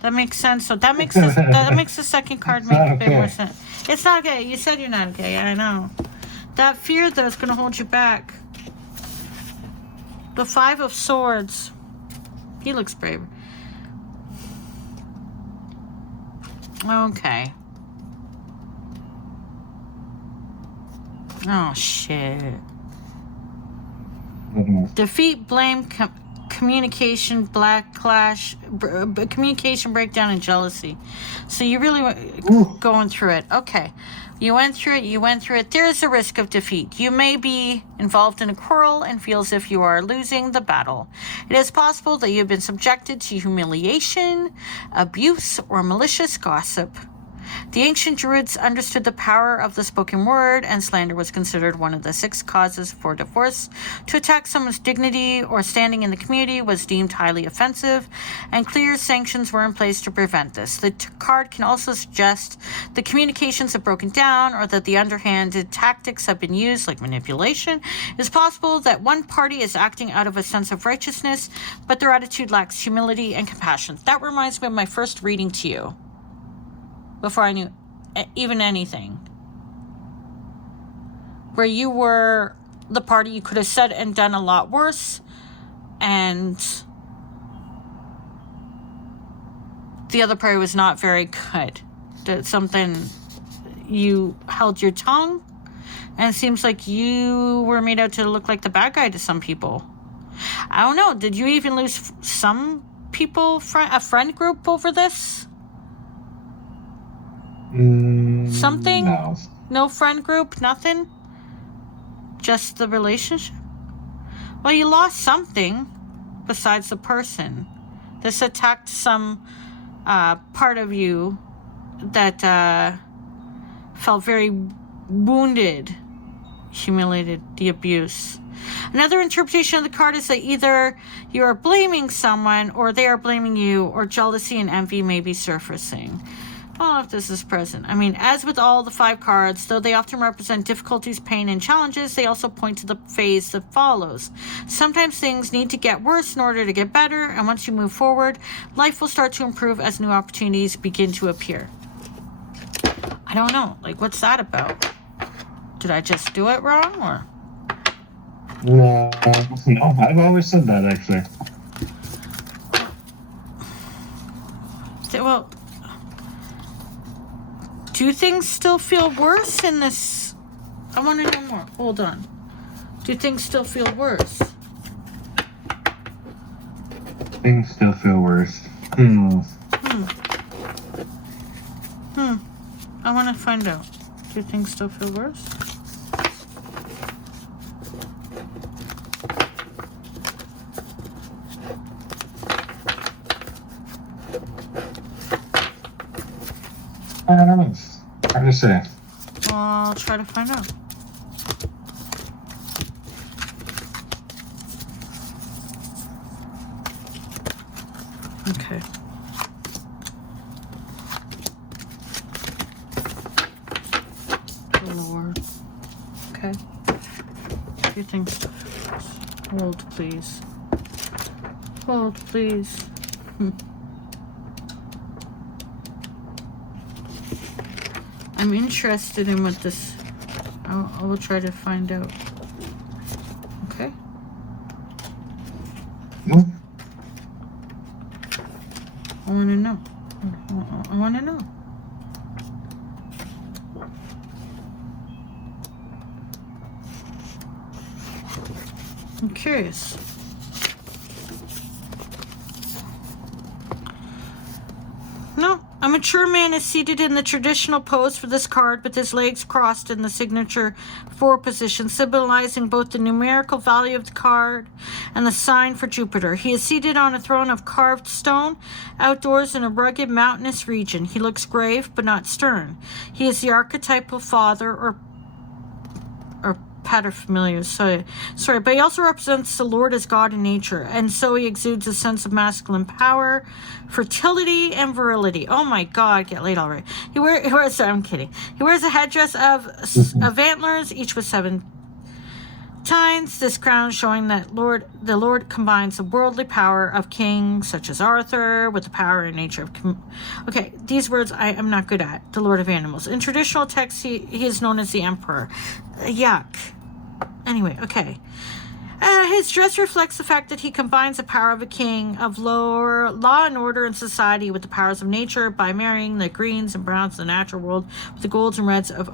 That makes sense. So that makes the second card make a bit more sense. It's not okay. You said you're not okay. I know. That fear, though, is going to hold you back. The 5 of Swords. He looks brave. Okay. Oh, shit. Defeat, blame, communication, communication breakdown, and jealousy. So you really going through it. Okay. You went through it. There is a risk of defeat. You may be involved in a quarrel and feel as if you are losing the battle. It is possible that you have been subjected to humiliation, abuse, or malicious gossip. The ancient Druids understood the power of the spoken word, and slander was considered one of the 6 causes for divorce. To attack someone's dignity or standing in the community was deemed highly offensive, and clear sanctions were in place to prevent this. The card can also suggest the communications have broken down, or that the underhanded tactics have been used, like manipulation. It is possible that one party is acting out of a sense of righteousness, but their attitude lacks humility and compassion. That reminds me of my first reading to you. Before I knew even anything. Where you were the party, you could have said and done a lot worse, and the other party was not very good. Did something, you held your tongue, and it seems like you were made out to look like the bad guy to some people. I don't know, did you even lose some people, a friend group over this? Something? No friend group? Nothing? Just the relationship? Well, you lost something besides the person. This attacked some part of you that felt very wounded, humiliated, the abuse. Another interpretation of the card is that either you are blaming someone or they are blaming you, or jealousy and envy may be surfacing. I don't know if this is present. I mean, as with all the 5 cards, though they often represent difficulties, pain, and challenges, they also point to the phase that follows. Sometimes things need to get worse in order to get better, and once you move forward, life will start to improve as new opportunities begin to appear. I don't know. Like, what's that about? Did I just do it wrong, or? No, I've always said that, actually. Well, do things still feel worse in this? I want to know more. Hold on. Do things still feel worse? Things still feel worse. I want to find out. Do things still feel worse? I don't know. Hard to say. I'll try to find out. Okay. Lord. Okay. A few things. Hold, please. Hold, please. I'm interested in what this... I will try to find out. Okay? Nope. I want to know. I want to know. I'm curious. No, a mature man is seated in the traditional pose for this card with his legs crossed in the signature 4 position, symbolizing both the numerical value of the card and the sign for Jupiter. He is seated on a throne of carved stone, outdoors in a rugged mountainous region. He looks grave but not stern. He is the archetypal father or paterfamilias, sorry, but he also represents the Lord as God in nature, and so he exudes a sense of masculine power, fertility, and virility. Oh my God, get laid already. He wears, I'm kidding. He wears a headdress of antlers, each with 7 tines. This crown showing that the Lord combines the worldly power of kings such as Arthur with the power and nature of... Okay, these words I am not good at. The Lord of Animals. In traditional texts, he is known as the Emperor. Yuck. Anyway, okay. His dress reflects the fact that he combines the power of a king of lower law and order in society with the powers of nature by marrying the greens and browns of the natural world with the golds and reds of,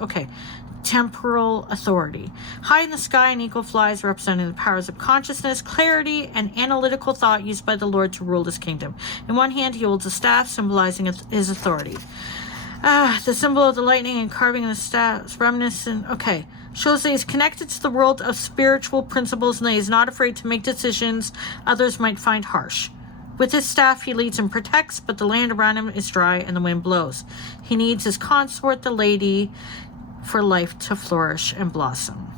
temporal authority. High in the sky, an eagle flies, representing the powers of consciousness, clarity, and analytical thought used by the Lord to rule his kingdom. In one hand, he holds a staff, symbolizing his authority. The symbol of the lightning and carving in the staff, reminiscent, shows that he's connected to the world of spiritual principles and that he's not afraid to make decisions others might find harsh. With his staff, he leads and protects, but the land around him is dry and the wind blows. He needs his consort, the lady, for life to flourish and blossom.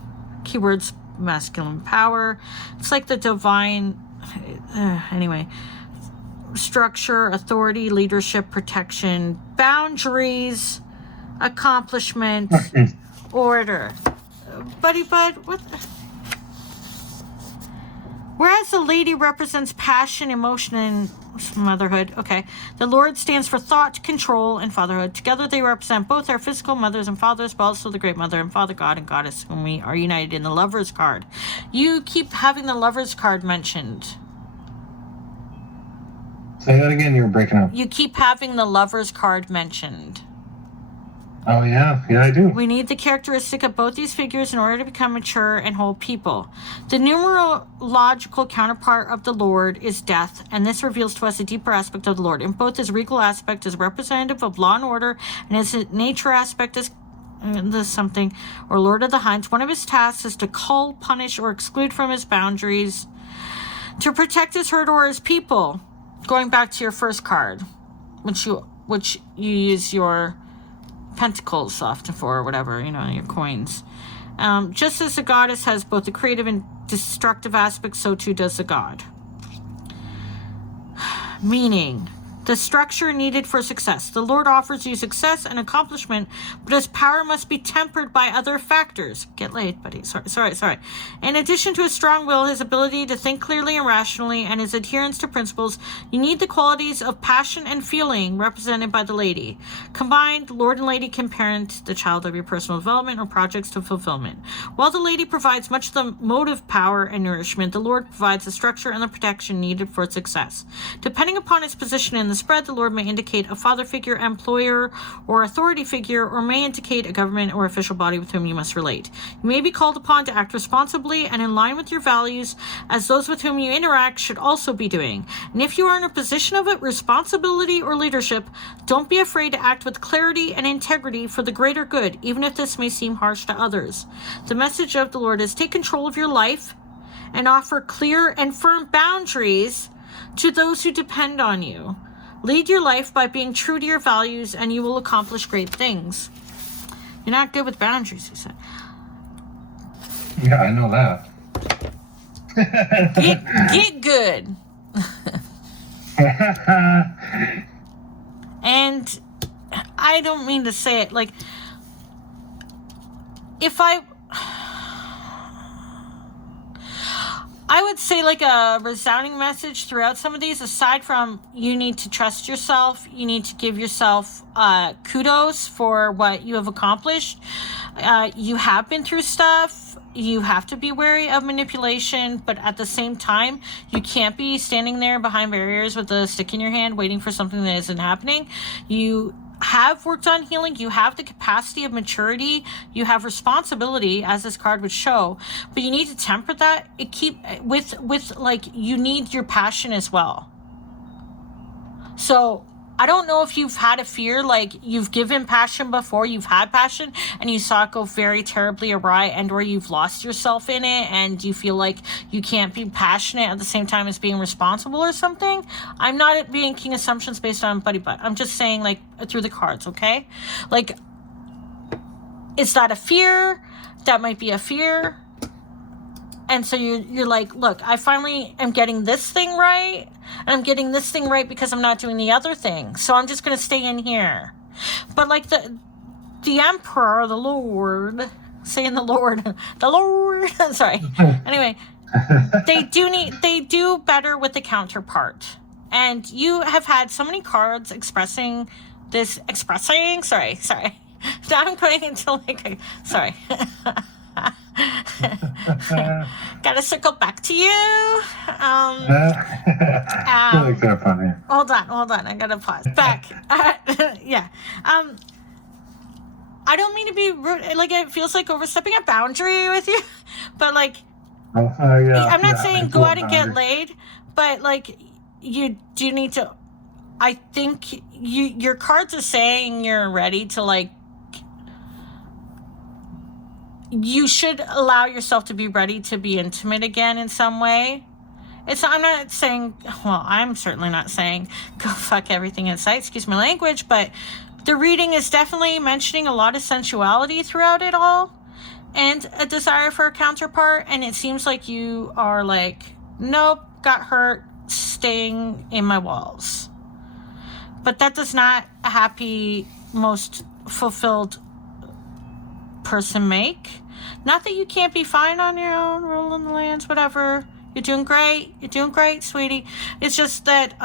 Keywords: masculine power. It's like the divine... anyway. Structure, authority, leadership, protection, boundaries, accomplishment, order. Buddy Bud, what? Whereas the lady represents passion, emotion, and motherhood. The Lord stands for thought, control, and fatherhood. Together they represent both our physical mothers and fathers, but also the great mother and father, God and goddess, whom we are united in the Lover's card. You keep having the Lover's card mentioned. Say that again, you were breaking up. You keep having the Lover's card mentioned. Oh, yeah, I do. We need the characteristic of both these figures in order to become mature and whole people. The numerological counterpart of the Lord is death, and this reveals to us a deeper aspect of the Lord. In both his regal aspect as representative of law and order, and his nature aspect as something, or Lord of the Hunts, one of his tasks is to cull, punish, or exclude from his boundaries, to protect his herd or his people. Going back to your first card, which you which you use your pentacles often for, or whatever, you know, your coins. Just as the goddess has both the creative and destructive aspects, so too does the god. Meaning, the structure needed for success. The Lord offers you success and accomplishment, but his power must be tempered by other factors. Get laid, buddy. Sorry. In addition to his strong will, his ability to think clearly and rationally, and his adherence to principles, you need the qualities of passion and feeling represented by the lady. Combined, Lord and Lady can parent the child of your personal development or projects to fulfillment. While the lady provides much of the motive power and nourishment, the Lord provides the structure and the protection needed for success. Depending upon its position in the spread, the Lord may indicate a father figure, employer, or authority figure, or may indicate a government or official body with whom you must relate. You may be called upon to act responsibly and in line with your values, as those with whom you interact should also be doing. And if you are in a position of responsibility or leadership, don't be afraid to act with clarity and integrity for the greater good, even if this may seem harsh to others. The message of the Lord is take control of your life and offer clear and firm boundaries to those who depend on you. Lead your life by being true to your values, and you will accomplish great things. You're not good with boundaries, he said. Yeah, I know that. Get good. And I don't mean to say it like, if I would say like a resounding message throughout some of these, aside from you need to trust yourself, you need to give yourself kudos for what you have accomplished. You have been through stuff. You have to be wary of manipulation, but at the same time, you can't be standing there behind barriers with a stick in your hand waiting for something that isn't happening. You have worked on healing. You have the capacity of maturity. You have responsibility, as this card would show, but you need to temper that. With like, you need your passion as well. So I don't know if you've had a fear, like you've given passion before, you've had passion and you saw it go very terribly awry, and or you've lost yourself in it and you feel like you can't be passionate at the same time as being responsible or something. I'm not making assumptions based on buddy butt. I'm just saying, like, through the cards, okay? Like, is that a fear? That might be a fear. And so you're like, look, I finally am getting this thing right, and I'm getting this thing right because I'm not doing the other thing. So I'm just going to stay in here. But like the Emperor, the Lord, saying the Lord, sorry. Anyway, they do better with the counterpart. And you have had so many cards expressing. Sorry. Now I'm going into like, sorry. Gotta circle back to you. Really kind of funny. Hold on. I gotta pause. Back. Yeah. I don't mean to be rude. Like, it feels like overstepping a boundary with you, but like, yeah, I'm not saying go out and get laid, but like, you do need to. I think your cards are saying you're ready to like. You should allow yourself to be ready to be intimate again in some way. I'm not saying, well, I'm certainly not saying go fuck everything in sight, excuse my language, but the reading is definitely mentioning a lot of sensuality throughout it all and a desire for a counterpart. And it seems like you are like, nope, got hurt, staying in my walls. But that does not a happy, most fulfilled person make. Not that you can't be fine on your own, rolling the lands, whatever. You're doing great, sweetie. It's just that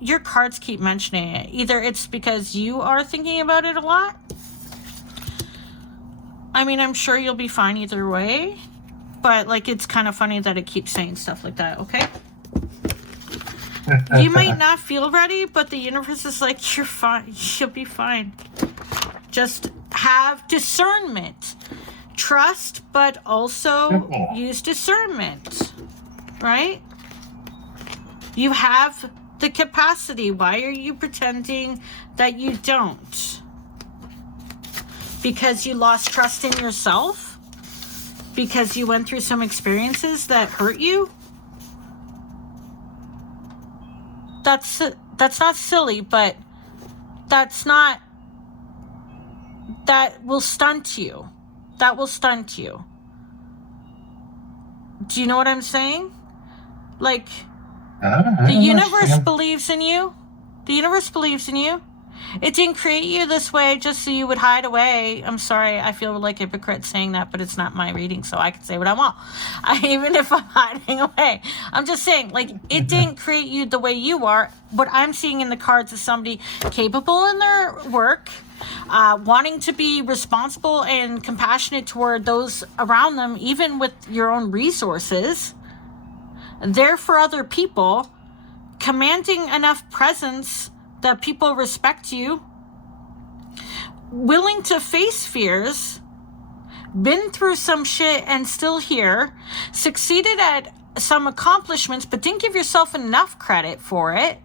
your cards keep mentioning it. Either it's because you are thinking about it a lot. I mean, I'm sure you'll be fine either way, but like, it's kind of funny that it keeps saying stuff like that, okay? You might not feel ready, but the universe is like, you're fine. You'll be fine. Just have discernment. Trust, but also use discernment, right? You have the capacity. Why are you pretending that you don't? Because you lost trust in yourself? Because you went through some experiences that hurt you? That's not silly, but that's not, that will stunt you. That will stunt you. Do you know what I'm saying? Like, the universe believes in you. The universe believes in you. It didn't create you this way just so you would hide away. I'm sorry, I feel like a hypocrite saying that, but it's not my reading, so I can say what I want. Even if I'm hiding away. I'm just saying, like, it didn't create you the way you are. What I'm seeing in the cards is somebody capable in their work, wanting to be responsible and compassionate toward those around them, even with your own resources. There for other people, commanding enough presence that people respect you, willing to face fears, been through some shit and still here, succeeded at some accomplishments but didn't give yourself enough credit for it,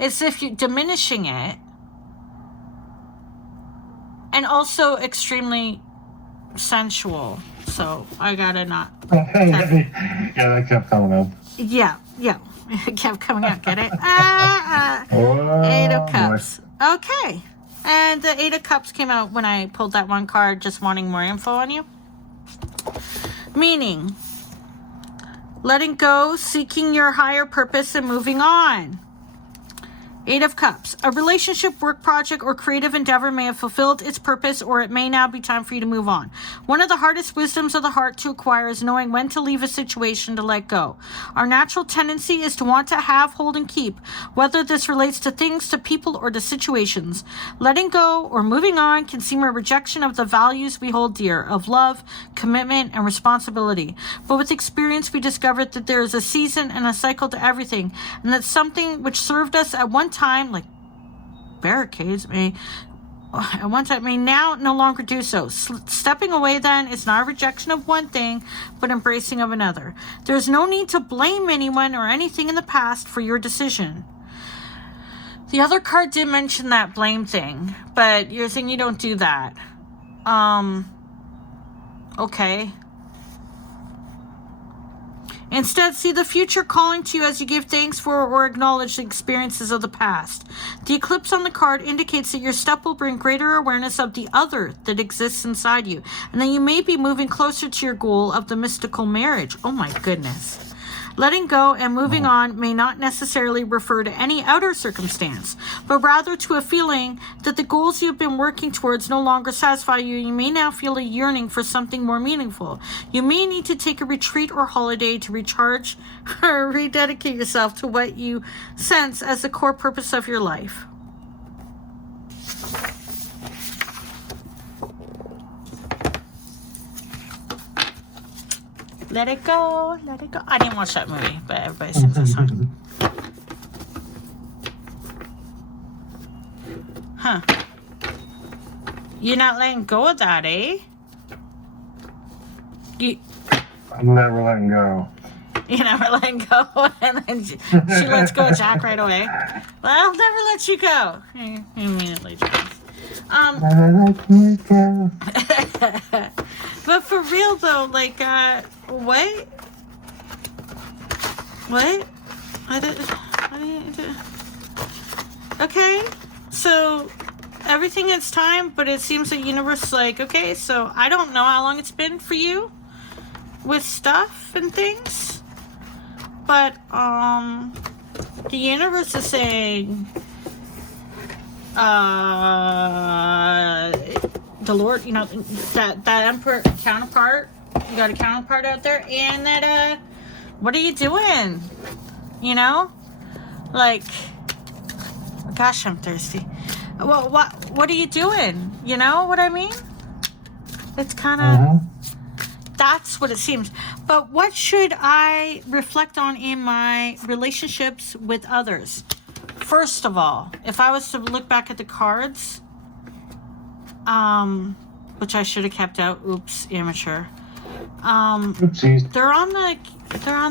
as if you're diminishing it, and also extremely sensual. So I gotta not. Yeah, that kept coming up. Yeah. It kept coming out. Get it? Oh, 8 of Cups. Okay. And the 8 of Cups came out when I pulled that one card, just wanting more info on you. Meaning, letting go, seeking your higher purpose, and moving on. 8 of Cups. A relationship, work project, or creative endeavor may have fulfilled its purpose, or it may now be time for you to move on. One of the hardest wisdoms of the heart to acquire is knowing when to leave a situation to let go. Our natural tendency is to want to have, hold, and keep, whether this relates to things, to people, or to situations. Letting go or moving on can seem a rejection of the values we hold dear, of love, commitment, and responsibility. But with experience, we discovered that there is a season and a cycle to everything, and that something which served us at one time, like barricades, may now no longer do so. Stepping away then is not a rejection of one thing, but embracing of another. There is no need to blame anyone or anything in the past for your decision. The other card did mention that blame thing, but you're saying you don't do that. Okay. Instead, see the future calling to you as you give thanks for or acknowledge the experiences of the past. The eclipse on the card indicates that your step will bring greater awareness of the other that exists inside you, and that you may be moving closer to your goal of the mystical marriage. Oh my goodness. Letting go and moving on may not necessarily refer to any outer circumstance, but rather to a feeling that the goals you've been working towards no longer satisfy you. You may now feel a yearning for something more meaningful. You may need to take a retreat or holiday to recharge or rededicate yourself to what you sense as the core purpose of your life. Let it go, let it go. I didn't watch that movie, but everybody sings that song. Huh. You're not letting go of that, eh? I'm never letting go. You're never letting go, and then she lets go of Jack right away. Well, I'll never let you go. Immediately, Jack. But for real though, like, what? I didn't do. Okay, so everything is time, but it seems the universe is like, okay, so I don't know how long it's been for you with stuff and things, but the universe is saying, the Lord, you know, that Emperor counterpart, you got a counterpart out there, and that, what are you doing? You know? Like, gosh, I'm thirsty. Well, what are you doing? You know what I mean? It's kind of, that's what it seems. But what should I reflect on in my relationships with others? First of all, if I was to look back at the cards, which I should have kept out. Oops, amateur. Oopsies. They're on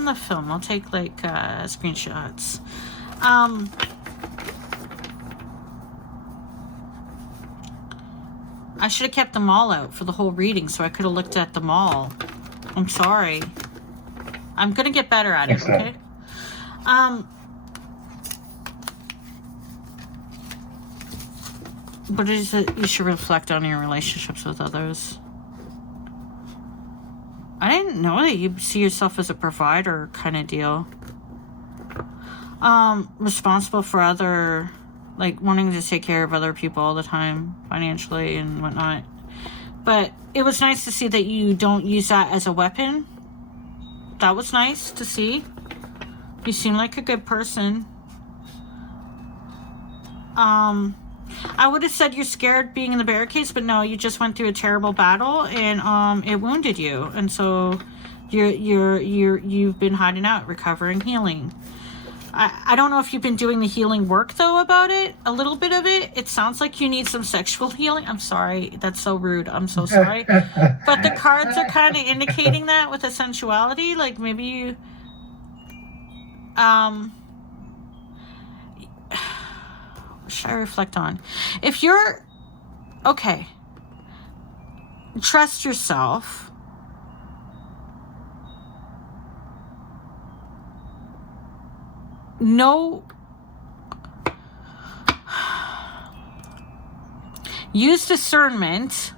the film. I'll take like screenshots. I should have kept them all out for the whole reading, so I could have looked at them all. I'm sorry. I'm gonna get better at it. Okay. What is it? You should reflect on your relationships with others. I didn't know that you see yourself as a provider kind of deal. Responsible for other, like wanting to take care of other people all the time, financially and whatnot. But it was nice to see that you don't use that as a weapon. That was nice to see. You seem like a good person. I would have said you're scared being in the barricades, but no, you just went through a terrible battle and it wounded you, and so you've been hiding out, recovering, healing. I don't know if you've been doing the healing work though about it. A little bit of it. It sounds like you need some sexual healing. I'm sorry, that's so rude. I'm so sorry. But the cards are kind of indicating that with the sensuality. Like maybe you what should I reflect on? If you're okay, trust yourself. No, use discernment.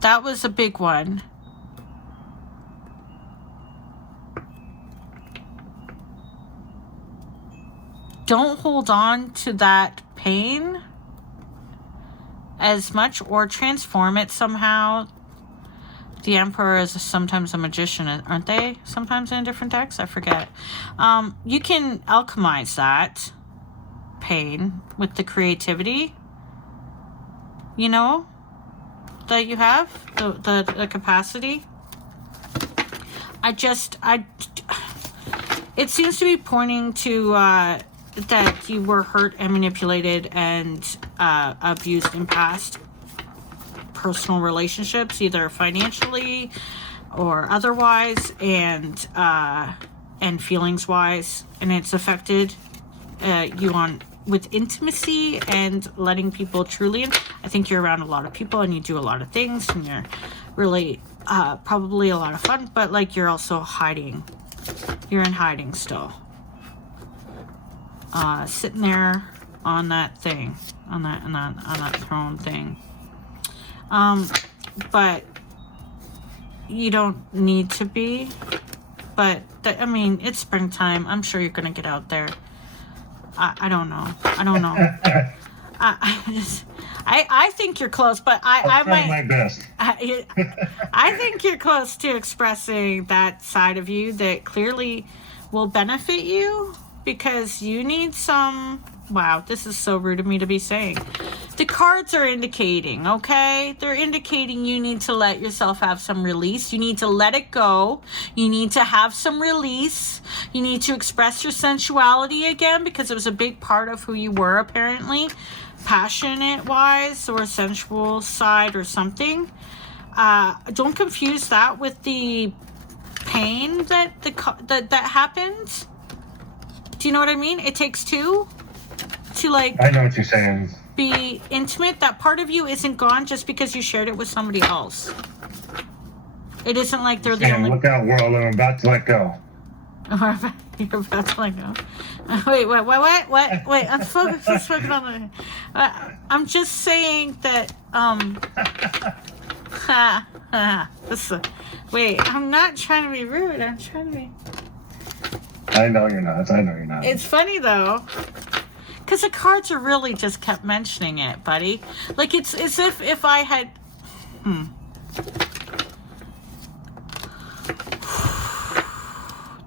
That was a big one. Don't hold on to that pain as much or transform it somehow. The Emperor is sometimes a magician, aren't they? Sometimes in different decks? I forget. You can alchemize that pain with the creativity, you know, that you have, the capacity. It seems to be pointing to that you were hurt and manipulated and abused in past personal relationships, either financially or otherwise, and feelings wise, and it's affected you on with intimacy and letting people truly in. I think you're around a lot of people and you do a lot of things and you're really probably a lot of fun, but like you're also hiding. You're in hiding still, sitting there on that thing, on that throne thing. But you don't need to be, but I mean, it's springtime. I'm sure you're going to get out there. I don't know. I think you're close, but I might, my best. I think you're close to expressing that side of you that clearly will benefit you, because you need some, wow, this is so rude of me to be saying. The cards are indicating, okay? They're indicating you need to let yourself have some release. You need to let it go. You need to have some release. You need to express your sensuality again, because it was a big part of who you were, apparently. Passionate-wise or sensual side or something. Don't confuse that with the pain that happened. Do you know what I mean? It takes two to, like, I know what you're saying. Be intimate. That part of you isn't gone just because you shared it with somebody else. It isn't like they're the only. Look out, world! I'm about to let go. You're about to let go. Wait, what? Wait, I'm focusing on the. I'm just saying that. Wait, I'm not trying to be rude. I'm trying to be. I know you're not. It's funny though. Because the cards are really just kept mentioning it, buddy. Like, it's as if I had...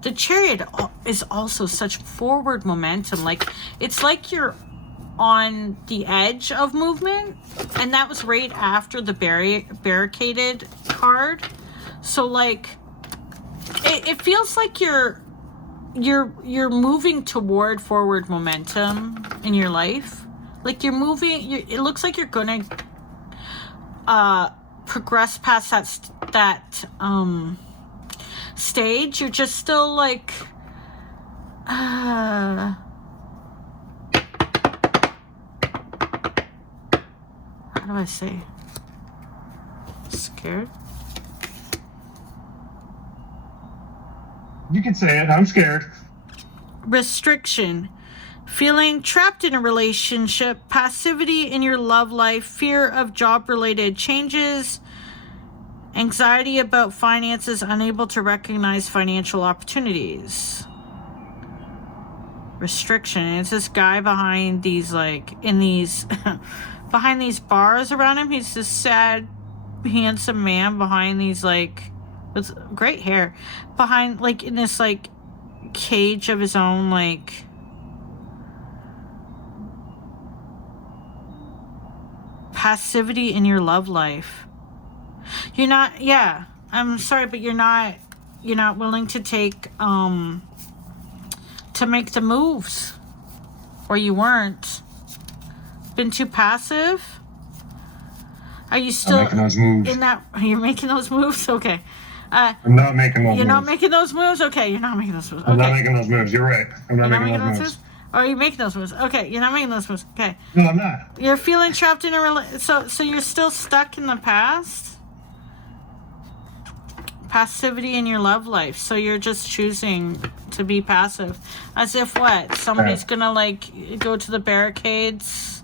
The Chariot is also such forward momentum. Like, it's like you're on the edge of movement. And that was right after the barricaded card. So, like, it feels like you're moving toward forward momentum in your life. Like you're moving, it looks like you're gonna progress past that stage. You're just still like how do I say, scared? You can say it. I'm scared. Restriction. Feeling trapped in a relationship, passivity in your love life, fear of job-related changes, anxiety about finances, unable to recognize financial opportunities. Restriction. It's this guy behind these, like, in these, behind these bars around him. He's this sad, handsome man behind these, like, with great hair. Behind, like, in this, like, cage of his own, like... Passivity in your love life. You're not, yeah, I'm sorry, but you're not willing to take, to make the moves. Or you weren't. Been too passive? Are you still I'm making those moves. in that, you're making those moves? Okay. I'm not making those moves. You're not making those moves? Okay, you're not making those moves. Okay. I'm not making those moves. You're right. I'm not making those moves. Or are you making those moves? Okay, you're not making those moves. Okay. No, I'm not. You're feeling trapped in a relationship. So you're still stuck in the past? Passivity in your love life. So you're just choosing to be passive. As if what? Somebody's gonna, like, go to the barricades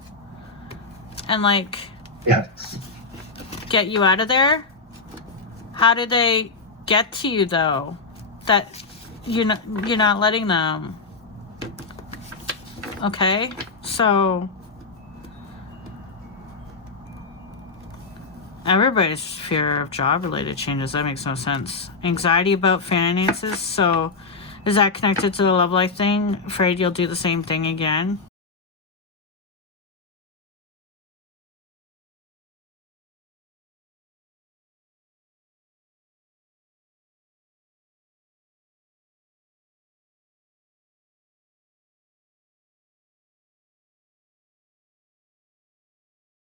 and, like, Yeah. get you out of there? How did they get to you, though? That you're not letting them. Okay, so everybody's fear of job-related changes. That makes no sense. Anxiety about finances. So is that connected to the love life thing? Afraid you'll do the same thing again?